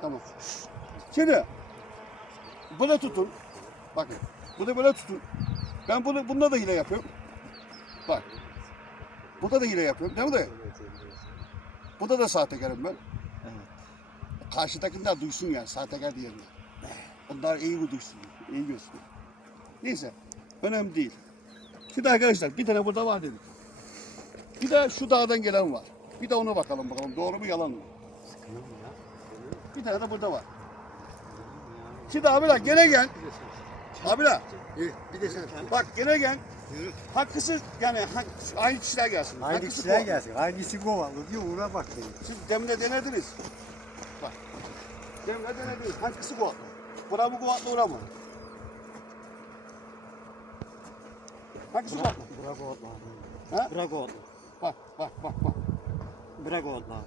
Tamam. Şimdi bunu tutun. Bakın. Bunu böyle tutun. Ben bunu bunda da hile yapıyorum. Bak. Burada da hile yapıyorum. Değil mi dayı? Burada da sahtekarım ben. Karşıdakiler duysun yani sahtekar diye. Onlar iyi mi duysun? iyi görsün. Neyse. Önemli değil. Şimdi arkadaşlar bir tane burada var dedik. Bir de şu dağdan gelen var. Bir de ona bakalım bakalım doğru mu yalan mı? Bir tane de burada var. Şimdi abiler gene gel. Abiler Bir de sen. bak gene gel. Hakkısız yani hak, aynı kişiler gelsin. Aynı Hakkısı kişiler gelsin. Hangisi kovalı diyor ona bak dedim. Siz demle denediniz. Bak. Demle denediniz. Hangisi kuvvetli? Bura mı kuvvetli, ora mı? Hangisi kuvvetli? Bırak otla. Ha? Bırak otla. Bak, bak, bak, bak. Bırak otla.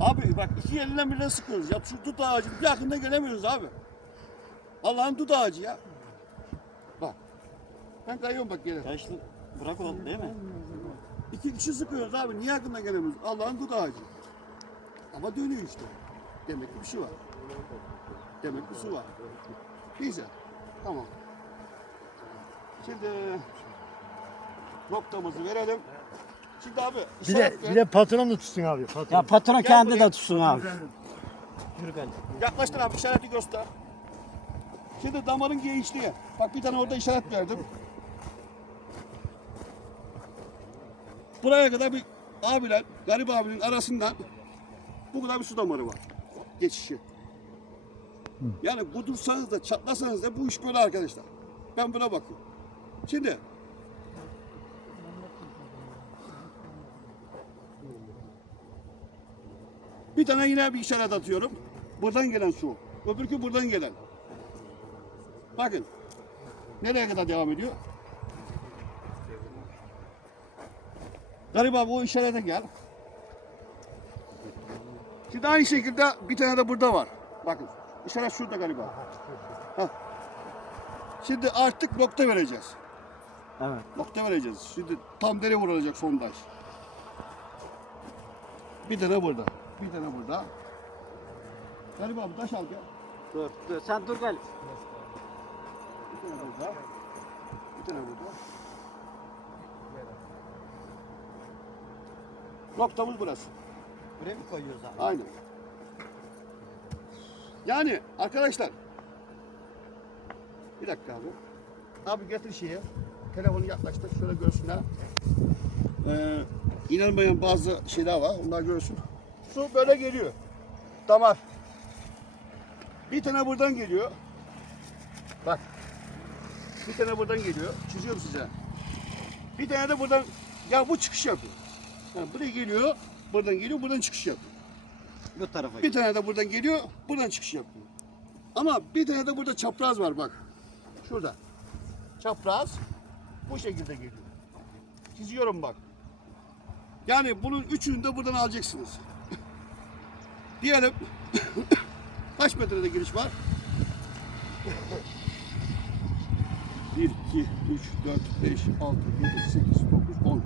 Abi bak iki elinden birine sıkıyoruz. Ya şu tut ağacı yakında gelemiyoruz abi. Allah'ın tut ağacı ya. Bak. Ben kayıyorum bak geri. Yaşlı bırak otla değil mi? İki kişi sıkıyoruz abi. Niye yakından gelemiyoruz? Allah'ın tut ağacı. Ama dönüyor işte. Demek ki bir şey var. Demek ki su var. Neyse. Tamam. Şimdi noktamızı verelim. Şimdi abi Bir de, bir de patron da tutsun abi. Patron. Ya patron Gel kendi buraya. de tutsun abi. Yürü gel. Yaklaştır abi işareti göster. Şimdi damarın genişliği. Bak bir tane orada işaret verdim. Buraya kadar bir abiler, garip abinin arasından bu kadar bir su damarı var. Geçişi. Yani budursanız da çatlasanız da bu iş böyle arkadaşlar. Ben buna bakıyorum. Şimdi bir tane yine bir işaret atıyorum. Buradan gelen su. Öbürkü buradan gelen. Bakın. Nereye kadar devam ediyor? Garip abi o işarete gel. Şimdi aynı şekilde bir tane de burada var. Bakın. İşaret şurada galiba. Hah. Şimdi artık nokta vereceğiz. Evet. Nokta vereceğiz. Şimdi tam nereye vurulacak sondaj. Bir tane burada. Bir tane burada. Galiba abi taş al gel. Dur dur sen dur gel. Bir tane burada. Bir tane burada. Noktamız burası. Buraya mı koyuyoruz abi? Aynen. Yani arkadaşlar bir dakika abi. Abi getir şeye. Telefonu yaklaştır şöyle görsünler. Ee, inanmayan bazı şeyler var. Onlar görsün. Su böyle geliyor. Damar. Bir tane buradan geliyor. Bak. Bir tane buradan geliyor. Çiziyorum size. Bir tane de buradan ya bu çıkış yapıyor. Yani buraya geliyor, buradan geliyor, buradan çıkış yapıyor. Bu tarafa. Bir tane de buradan geliyor, buradan çıkış yapıyor. Ama bir tane de burada çapraz var bak. Şurada. Çapraz bu şekilde geliyor. Çiziyorum bak. Yani bunun üçünü de buradan alacaksınız. Diyelim kaç metrede giriş var? 1, 2, 3, 4, 5, 6, 7, 8, 9, 10.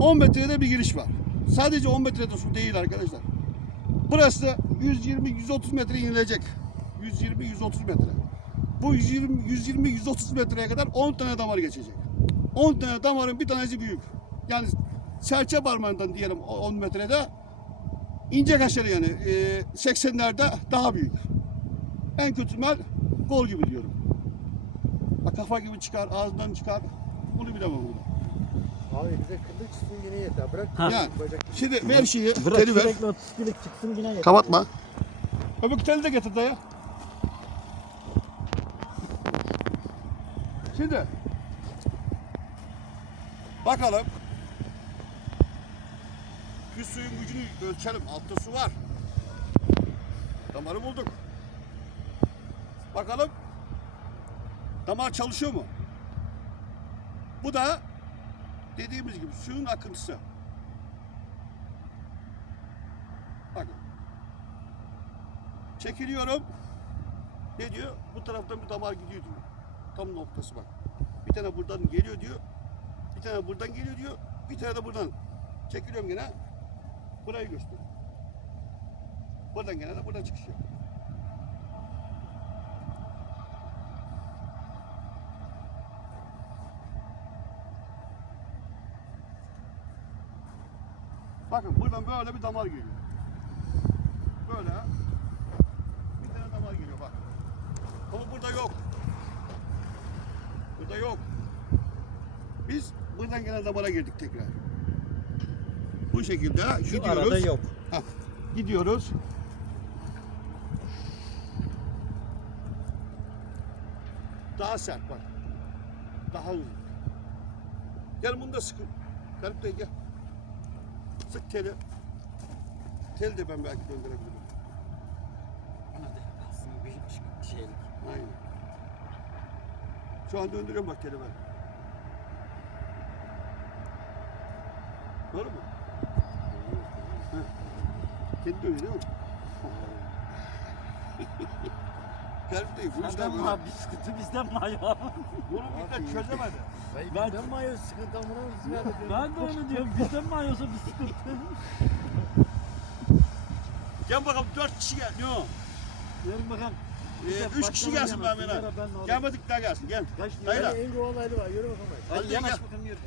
10 metrede bir giriş var. Sadece 10 metrede su değil arkadaşlar. Burası da 120-130 metre inilecek. 120-130 metre. Bu 120-130 metreye kadar 10 tane damar geçecek. 10 tane damarın bir tanesi büyük. Yani serçe parmağından diyelim o 10 metrede ince kaşarı yani e, 80'lerde daha büyük. En kötü ihtimal gol gibi diyorum. Bak kafa gibi çıkar, ağzından çıkar. Bunu bilemem bunu. Abi bize kırdık çıksın yine yeter. Bırak. Yani şimdi ver şeyi, Bırak teli ver. sürekli 30 kilo çıksın yine yeter. Kapatma. Öbür teli de getir dayı. Şimdi bakalım bir suyun gücünü ölçelim. Altta su var. Damarı bulduk. Bakalım damar çalışıyor mu? Bu da dediğimiz gibi suyun akıntısı. Bakın. Çekiliyorum. Ne diyor? Bu taraftan bir damar gidiyor diyor. Tam noktası bak. Bir tane buradan geliyor diyor. Bir tane buradan geliyor diyor. Bir tane de buradan. Çekiliyorum gene. Burayı göster. Buradan gelen de buradan çıkış yapıyor. Bakın buradan böyle bir damar geliyor. Böyle. Bir tane damar geliyor bak. Ama burada yok. Burada yok. Biz buradan gelen damara girdik tekrar. Bu şekilde Şu gidiyoruz. arada yok. Hah, gidiyoruz. Daha sert bak. Daha hızlı. Gel bunu da sıkın. Garip Bey gel. Sık teli. Tel de ben belki döndürebilirim. Ona da aslında bir şeylik. Aynen. Şu an döndürüyorum bak teli ben. Doğru mu? Kendi dönüyor değil mi? Garip Bey bu mi böyle. abi? Sıkıntı bizden mi acaba? Bunu millet çözemedi. Ben, Ben- mayos sıkıntı amına hizmet ediyorum. Ben de onu diyorum. Bizden ayıyorsa bir sıkıntı. Gel bakalım dört kişi gel. Ne o? Yarın bakalım. Ee, üç kişi gelsin ben bana. Gelmedik daha gelsin. Gel. Kaç Hayır. Hadi en kovalaylı var. Yürü bakalım. hadi. Hadi Hadi yanaş gel. bakalım yürü.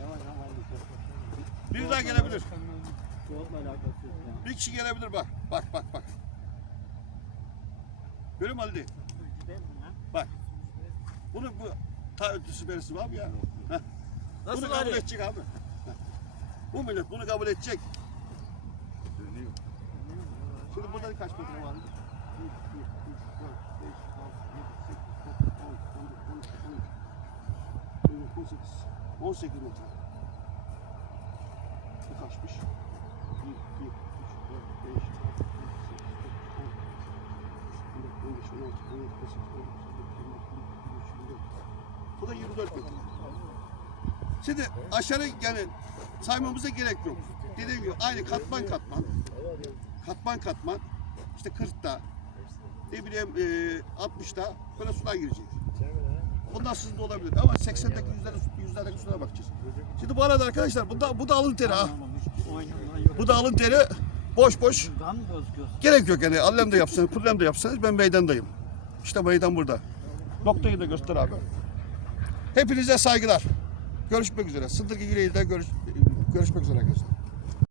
Bir daha gelebilir. Soğutma alakası yok ya. Bir kişi gelebilir bak. Bak bak bak. Görüyor musun Ali? Bak. Bunu bu ta ötüsü berisi var mı ya? Heh. Nasıl bunu kabul Ali? edecek abi. Heh. Bu millet bunu kabul edecek. Dönüyor. Şimdi burada kaç metre var? 1, 2, 3, 4, 5, 6, 7, 8, 9, 10, 11, 12, 13, 14, 15, 16, 17, 18, 19, 20, 21, 22, 23, 24. Bu 18 metre. Bu kaçmış? Bu da 24 metre. Şimdi aşağı yani saymamıza gerek yok. Dediğim gibi aynı katman katman. Katman katman. İşte 40'ta. Ne bileyim e, 60'ta böyle sular girecek. Bundan sızlı olabilir ama 80'deki yüzlerde, yüzlerdeki sulara bakacağız. Şimdi bu arada arkadaşlar bu da, bu da alın teri ha. Bu da alın teri boş boş. Gerek yok yani. Allem de yapsanız, kullem de yapsanız ben meydandayım. İşte meydan burada. Noktayı da göster abi. Hepinize saygılar. Görüşmek üzere. Sıddık İgiley'de görüş, görüşmek üzere arkadaşlar.